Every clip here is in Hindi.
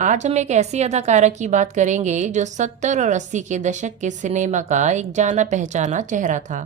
आज हम एक ऐसी अदाकारा की बात करेंगे जो 70 और 80 के दशक के सिनेमा का एक जाना पहचाना चेहरा था।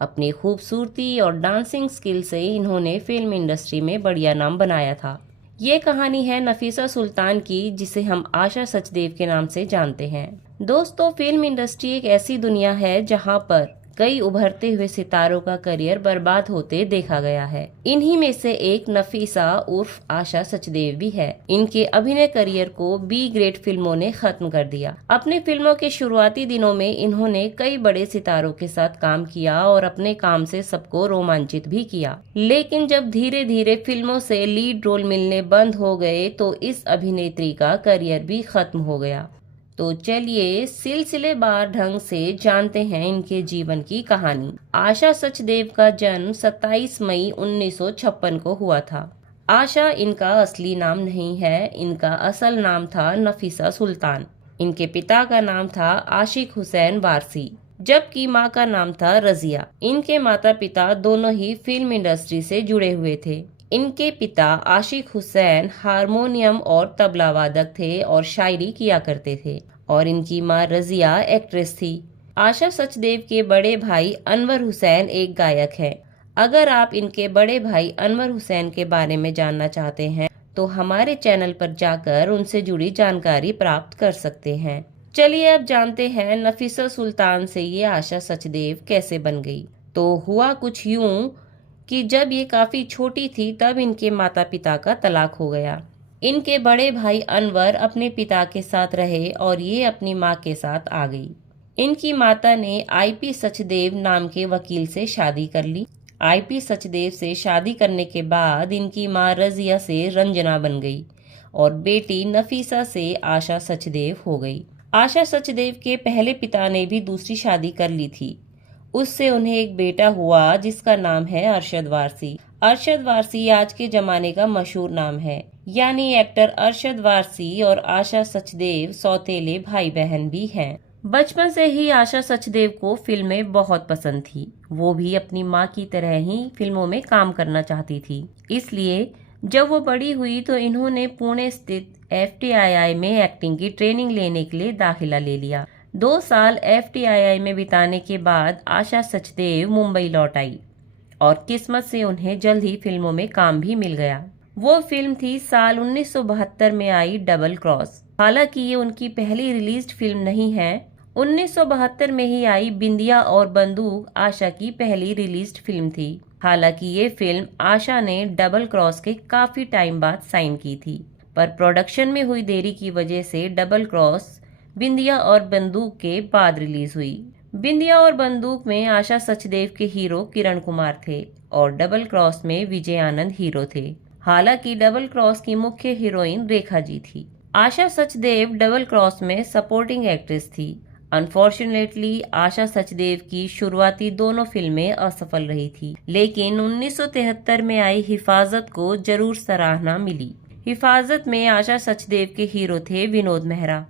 अपनी खूबसूरती और डांसिंग स्किल से इन्होंने फिल्म इंडस्ट्री में बढ़िया नाम बनाया था। ये कहानी है नफीसा सुल्तान की, जिसे हम आशा सचदेव के नाम से जानते हैं। दोस्तों, फिल्म इंडस्ट्री एक ऐसी दुनिया है जहाँ पर कई उभरते हुए सितारों का करियर बर्बाद होते देखा गया है। इन्हीं में से एक नफीसा उर्फ आशा सचदेव भी है। इनके अभिनय करियर को बी ग्रेड फिल्मों ने खत्म कर दिया। अपने फिल्मों के शुरुआती दिनों में इन्होंने कई बड़े सितारों के साथ काम किया और अपने काम से सबको रोमांचित भी किया। लेकिन जब धीरे धीरे फिल्मों से लीड रोल मिलने बंद हो गए तो इस अभिनेत्री का करियर भी खत्म हो गया। तो चलिए सिलसिलेवार ढंग से जानते हैं इनके जीवन की कहानी। आशा सचदेव का जन्म 27 मई 1956 को हुआ था। आशा इनका असली नाम नहीं है, इनका असल नाम था नफीसा सुल्तान। इनके पिता का नाम था आशिक हुसैन वारसी, जबकि माँ का नाम था रजिया। इनके माता पिता दोनों ही फिल्म इंडस्ट्री से जुड़े हुए थे। इनके पिता आशिक हुसैन हारमोनियम और तबला वादक थे और शायरी किया करते थे, और इनकी माँ रजिया एक्ट्रेस थी। आशा सचदेव के बड़े भाई अनवर हुसैन एक गायक हैं। अगर आप इनके बड़े भाई अनवर हुसैन के बारे में जानना चाहते हैं तो हमारे चैनल पर जाकर उनसे जुड़ी जानकारी प्राप्त कर सकते हैं। चलिए अब जानते हैं नफीसा सुल्तान से ये आशा सचदेव कैसे बन गई। तो हुआ कुछ यूं कि जब ये काफी छोटी थी तब इनके माता पिता का तलाक हो गया। इनके बड़े भाई अनवर अपने पिता के साथ रहे और ये अपनी माँ के साथ आ गई। इनकी माता ने आईपी सचदेव नाम के वकील से शादी कर ली। आईपी सचदेव से शादी करने के बाद इनकी माँ रजिया से रंजना बन गई और बेटी नफीसा से आशा सचदेव हो गई। आशा सचदेव के पहले पिता ने भी दूसरी शादी कर ली थी। उससे उन्हें एक बेटा हुआ जिसका नाम है अरशद वारसी। अरशद वारसी आज के जमाने का मशहूर नाम है, यानी एक्टर अरशद वारसी और आशा सचदेव सौतेले भाई बहन भी हैं। बचपन से ही आशा सचदेव को फिल्में बहुत पसंद थी। वो भी अपनी माँ की तरह ही फिल्मों में काम करना चाहती थी। इसलिए जब वो बड़ी हुई तो इन्होंने पुणे स्थित FTII में एक्टिंग की ट्रेनिंग लेने के लिए दाखिला ले लिया। 2 साल FTII में बिताने के बाद आशा सचदेव मुंबई लौट आई और किस्मत से उन्हें जल्द ही फिल्मों में काम भी मिल गया। वो फिल्म थी साल 1972 में आई डबल क्रॉस। हालांकि ये उनकी पहली रिलीज्ड फिल्म नहीं है। 1972 में ही आई बिंदिया और बंदूक आशा की पहली रिलीज्ड फिल्म थी। हालांकि ये फिल्म आशा ने डबल क्रॉस के काफी टाइम बाद साइन की थी, पर प्रोडक्शन में हुई देरी की वजह से डबल क्रॉस बिंदिया और बंदूक के बाद रिलीज हुई। बिंदिया और बंदूक में आशा सचदेव के हीरो किरण कुमार थे और डबल क्रॉस में विजय आनंद हीरो थे। हालांकि डबल क्रॉस की मुख्य हीरोइन रेखा जी थी। आशा सचदेव डबल क्रॉस में सपोर्टिंग एक्ट्रेस थी। अनफॉर्चुनेटली आशा सचदेव की शुरुआती दोनों फिल्में असफल रही थी, लेकिन 1973 में आई हिफाजत को जरूर सराहना मिली। हिफाजत में आशा सचदेव के हीरो थे विनोद मेहरा।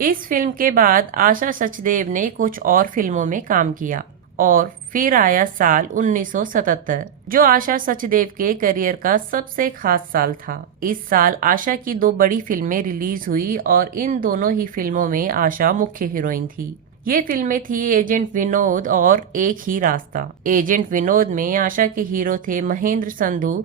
इस फिल्म के बाद आशा सचदेव ने कुछ और फिल्मों में काम किया और फिर आया साल 1977, जो आशा सचदेव के करियर का सबसे खास साल था। इस साल आशा की 2 बड़ी फिल्में रिलीज हुई और इन दोनों ही फिल्मों में आशा मुख्य हीरोइन थी। ये फिल्में थी एजेंट विनोद और एक ही रास्ता। एजेंट विनोद में आशा के हीरो थे महेंद्र संधू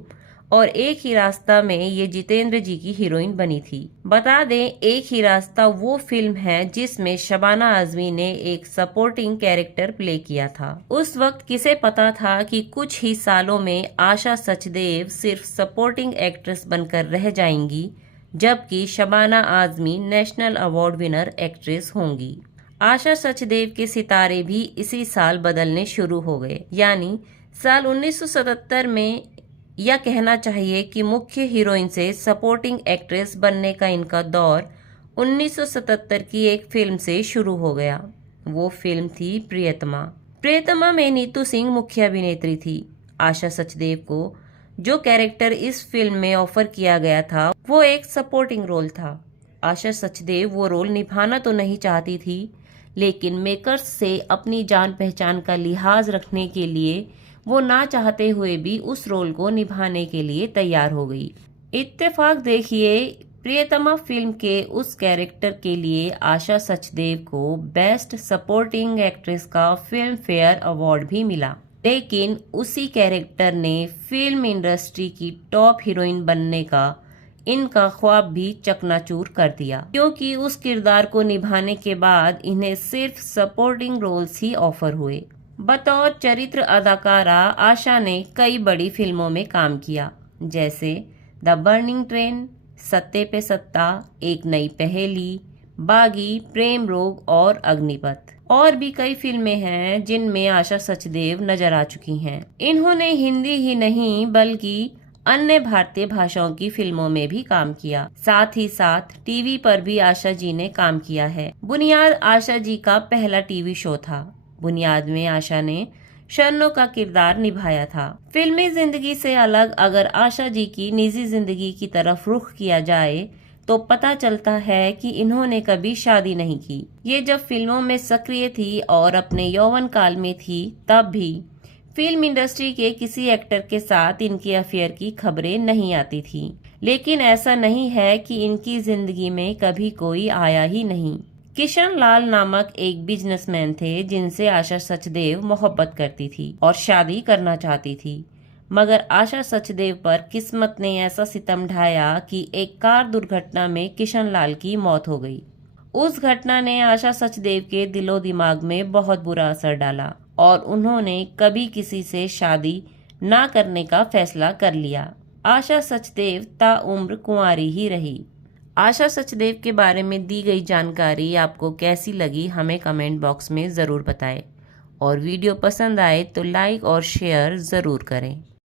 और एक ही रास्ता में ये जितेंद्र जी की हीरोइन बनी थी। बता दें, एक ही रास्ता वो फिल्म है जिसमें शबाना आजमी ने एक सपोर्टिंग कैरेक्टर प्ले किया था। उस वक्त किसे पता था कि कुछ ही सालों में आशा सचदेव सिर्फ सपोर्टिंग एक्ट्रेस बनकर रह जाएंगी, जबकि Shabana Azmi national award winner actress होंगी। आशा सचदेव के सितारे भी इसी साल बदलने शुरू हो गए, यानी साल 1977 में, या कहना चाहिए कि मुख्य हीरोइन से सपोर्टिंग एक्ट्रेस बनने का इनका दौर 1977 की एक फिल्म से शुरू हो गया। वो फिल्म थी प्रियतमा। प्रियतमा में नीतू सिंह मुख्य अभिनेत्री थी। आशा सचदेव को जो कैरेक्टर इस फिल्म में ऑफर किया गया था वो एक सपोर्टिंग रोल था। आशा सचदेव वो रोल निभाना तो नहीं चाहती थी, लेकिन मेकर्स से अपनी जान पहचान का लिहाज रखने के लिए वो ना चाहते हुए भी उस रोल को निभाने के लिए तैयार हो गई। इत्तेफाक देखिए, प्रियतमा फिल्म के उस कैरेक्टर के लिए आशा सचदेव को बेस्ट सपोर्टिंग एक्ट्रेस का फिल्म फेयर अवार्ड भी मिला, लेकिन उसी कैरेक्टर ने फिल्म इंडस्ट्री की टॉप हीरोइन बनने का इनका ख्वाब भी चकनाचूर कर दिया, क्योंकि उस किरदार को निभाने के बाद इन्हें सिर्फ सपोर्टिंग रोल्स ही ऑफर हुए। बतौर चरित्र अदाकारा आशा ने कई बड़ी फिल्मों में काम किया, जैसे द बर्निंग ट्रेन, सत्ते पे सत्ता, एक नई पहेली, बागी, प्रेम रोग और अग्निपथ। और भी कई फिल्में हैं जिनमें आशा सचदेव नजर आ चुकी हैं। इन्होंने हिंदी ही नहीं बल्कि अन्य भारतीय भाषाओं की फिल्मों में भी काम किया। साथ ही साथ टीवी पर भी आशा जी ने काम किया है। बुनियाद आशा जी का पहला टीवी शो था। बुनियाद में आशा ने शर्नो का किरदार निभाया था। फिल्मी जिंदगी से अलग अगर आशा जी की निजी जिंदगी की तरफ रुख किया जाए तो पता चलता है कि इन्होंने कभी शादी नहीं की। ये जब फिल्मों में सक्रिय थी और अपने यौवन काल में थी, तब भी फिल्म इंडस्ट्री के किसी एक्टर के साथ इनके अफेयर की खबरें नहीं आती थी। लेकिन ऐसा नहीं है कि इनकी जिंदगी में कभी कोई आया ही नहीं। किशन लाल नामक एक बिजनेसमैन थे जिनसे आशा सचदेव मोहब्बत करती थी और शादी करना चाहती थी, मगर आशा सचदेव पर किस्मत ने ऐसा सितम ढाया कि एक कार दुर्घटना में किशन लाल की मौत हो गई। उस घटना ने आशा सचदेव के दिलो दिमाग में बहुत बुरा असर डाला और उन्होंने कभी किसी से शादी ना करने का फैसला कर लिया। आशा सचदेव ताउम्र कुंवारी ही रही। आशा सचदेव के बारे में दी गई जानकारी आपको कैसी लगी हमें कमेंट बॉक्स में ज़रूर बताएं और वीडियो पसंद आए तो लाइक और शेयर ज़रूर करें।